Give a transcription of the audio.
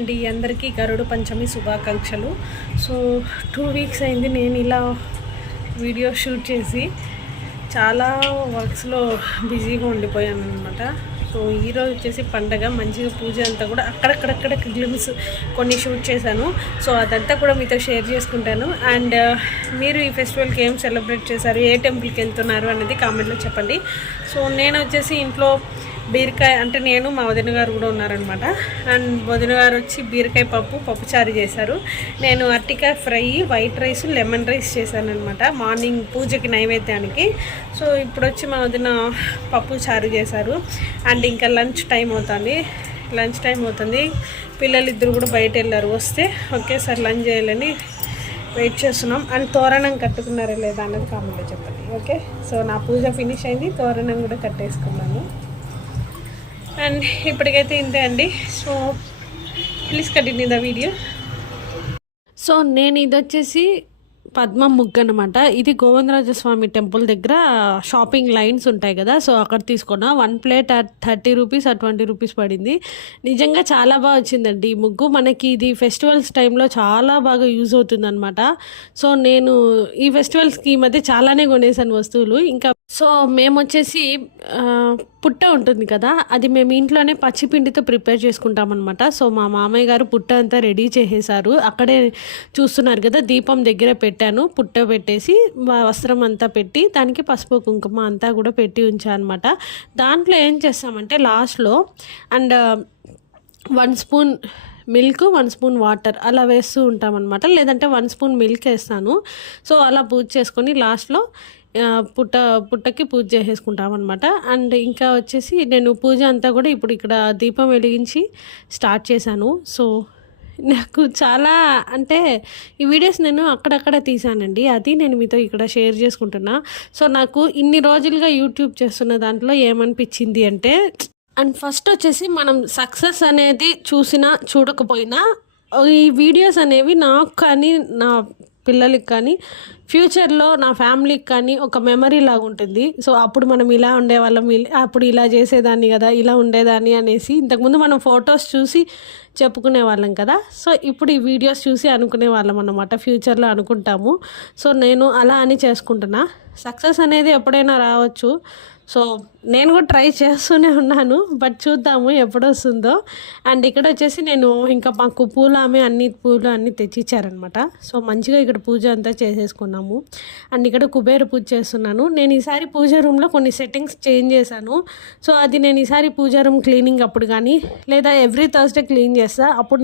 అండి అందరికీ గరుడ పంచమి శుభాకాంక్షలు. సో 2 వీక్స్ అయింది నేను ఇలా వీడియో షూట్ చేసి చాలా వర్క్స్లో బిజీగా ఉండిపోయాను అనమాట. సో ఈరోజు వచ్చేసి పండగ మంచిగా పూజ అంతా కూడా అక్కడక్కడక్కడ గ్లిమ్స్ కొన్ని షూట్ చేశాను. సో అదంతా కూడా మీతో షేర్ చేసుకుంటాను. అండ్ మీరు ఈ ఫెస్టివల్కి ఏం సెలబ్రేట్ చేశారు, ఏ టెంపుల్కి వెళ్తున్నారు అనేది కామెంట్లో చెప్పండి. సో నేను వచ్చేసి ఇంట్లో బీరకాయ అంటే నేను మా వదిన గారు కూడా ఉన్నారనమాట. అండ్ వదిన గారు వచ్చి బీరకాయ పప్పుచారు చేశారు. నేను అరటికాయ fry, white rice, lemon rice చేశాను అనమాట మార్నింగ్ పూజకి నైవేద్యానికి. సో ఇప్పుడు వచ్చి మా వదిన పప్పుచారు చేశారు. అండ్ ఇంకా లంచ్ టైం అవుతుంది. పిల్లలిద్దరు కూడా బయట వెళ్ళారు, వస్తే ఒకేసారి లంచ్ చేయాలని వెయిట్ చేస్తున్నాం. అండ్ తోరణం కట్టుకున్నారా లేదా అన్నది కామెంట్లో చెప్పండి. ఓకే, సో నా పూజ ఫినిష్ అయింది, తోరణం కూడా కట్టేసుకున్నాను. అండ్ ఇప్పటికైతే ఇంతే అండి. So please continue the video. So నేను ఇది వచ్చేసి పద్మ ముగ్గు అనమాట. ఇది గోవిందరాజస్వామి టెంపుల్ దగ్గర షాపింగ్ లైన్స్ ఉంటాయి కదా, సో అక్కడ తీసుకున్నా. 1 plate at 30 rupees, at 20 rupees పడింది. నిజంగా చాలా బాగా వచ్చిందండి ఈ ముగ్గు. మనకి ఇది ఫెస్టివల్స్ టైంలో చాలా బాగా యూజ్ అవుతుంది అనమాట. సో నేను ఈ ఫెస్టివల్స్కి ఈ మధ్య చాలానే కొనేసాను వస్తువులు. ఇంకా సో మేము వచ్చేసి పుట్ట ఉంటుంది కదా, అది మేము ఇంట్లోనే పచ్చిపిండితో ప్రిపేర్ చేసుకుంటాం అనమాట. సో మా మామయ్య గారు పుట్ట అంతా రెడీ చేసేసారు. అక్కడే చూస్తున్నారు కదా, దీపం దగ్గర పెట్టాను. పుట్ట పెట్టేసి వస్త్రం అంతా పెట్టి దానికి పసుపు కుంకుమ అంతా కూడా పెట్టి ఉంచాను అనమాట. దాంట్లో ఏం చేస్తామంటే లాస్ట్లో and 1 spoon milk, 1 spoon water అలా వేస్తూ ఉంటామన్నమాట. లేదంటే 1 స్పూన్ మిల్క్ వేస్తాను. సో అలా పూజ చేసుకొని లాస్ట్లో పుట్టకి పూజ చేసేసుకుంటాం అనమాట. అండ్ ఇంకా వచ్చేసి నేను పూజ అంతా కూడా ఇప్పుడు ఇక్కడ దీపం వెలిగించి స్టార్ట్ చేశాను. సో నాకు చాలా అంటే ఈ వీడియోస్ నేను అక్కడక్కడ తీసానండి, అది నేను మీతో ఇక్కడ షేర్ చేసుకుంటున్నా. సో నాకు ఇన్ని రోజులుగా యూట్యూబ్ చేస్తున్న దాంట్లో ఏమనిపించింది అంటే, అండ్ ఫస్ట్ వచ్చేసి మనం సక్సెస్ అనేది చూసినా చూడకపోయినా ఈ వీడియోస్ అనేవి నాకు కానీ నా పిల్లలకి కానీ ఫ్యూచర్లో నా ఫ్యామిలీకి కానీ ఒక మెమరీ లాగా ఉంటుంది. సో అప్పుడు మనం ఇలా ఉండేవాళ్ళం, అప్పుడు ఇలా చేసేదాన్ని కదా, ఇలా ఉండేదాన్ని అనేసి ఇంతకుముందు మనం ఫొటోస్ చూసి చెప్పుకునే వాళ్ళం కదా. సో ఇప్పుడు ఈ వీడియోస్ చూసి అనుకునే వాళ్ళం అన్నమాట, ఫ్యూచర్లో అనుకుంటాము. సో నేను అలా అని చేసుకుంటున్నా. సక్సెస్ అనేది ఎప్పుడైనా రావచ్చు. సో నేను కూడా ట్రై చేస్తూనే ఉన్నాను, బట్ చూద్దాము ఎప్పుడు వస్తుందో. అండ్ ఇక్కడ వచ్చేసి నేను ఇంకా మాకు పూలు అన్నీ తెచ్చిచ్చారనమాట. సో మంచిగా ఇక్కడ పూజ అంతా చేసేసుకున్నాము. అండ్ ఇక్కడ కుబేర పూజ చేస్తున్నాను. నేను ఈసారి పూజ రూమ్లో కొన్ని సెట్టింగ్స్ చేంజ్ చేశాను. సో అది నేను ఈసారి పూజ రూమ్ క్లీనింగ్ అప్పుడు కానీ లేదా ఎవ్రీ థర్స్డే క్లీన్ చేస్తా, అప్పుడు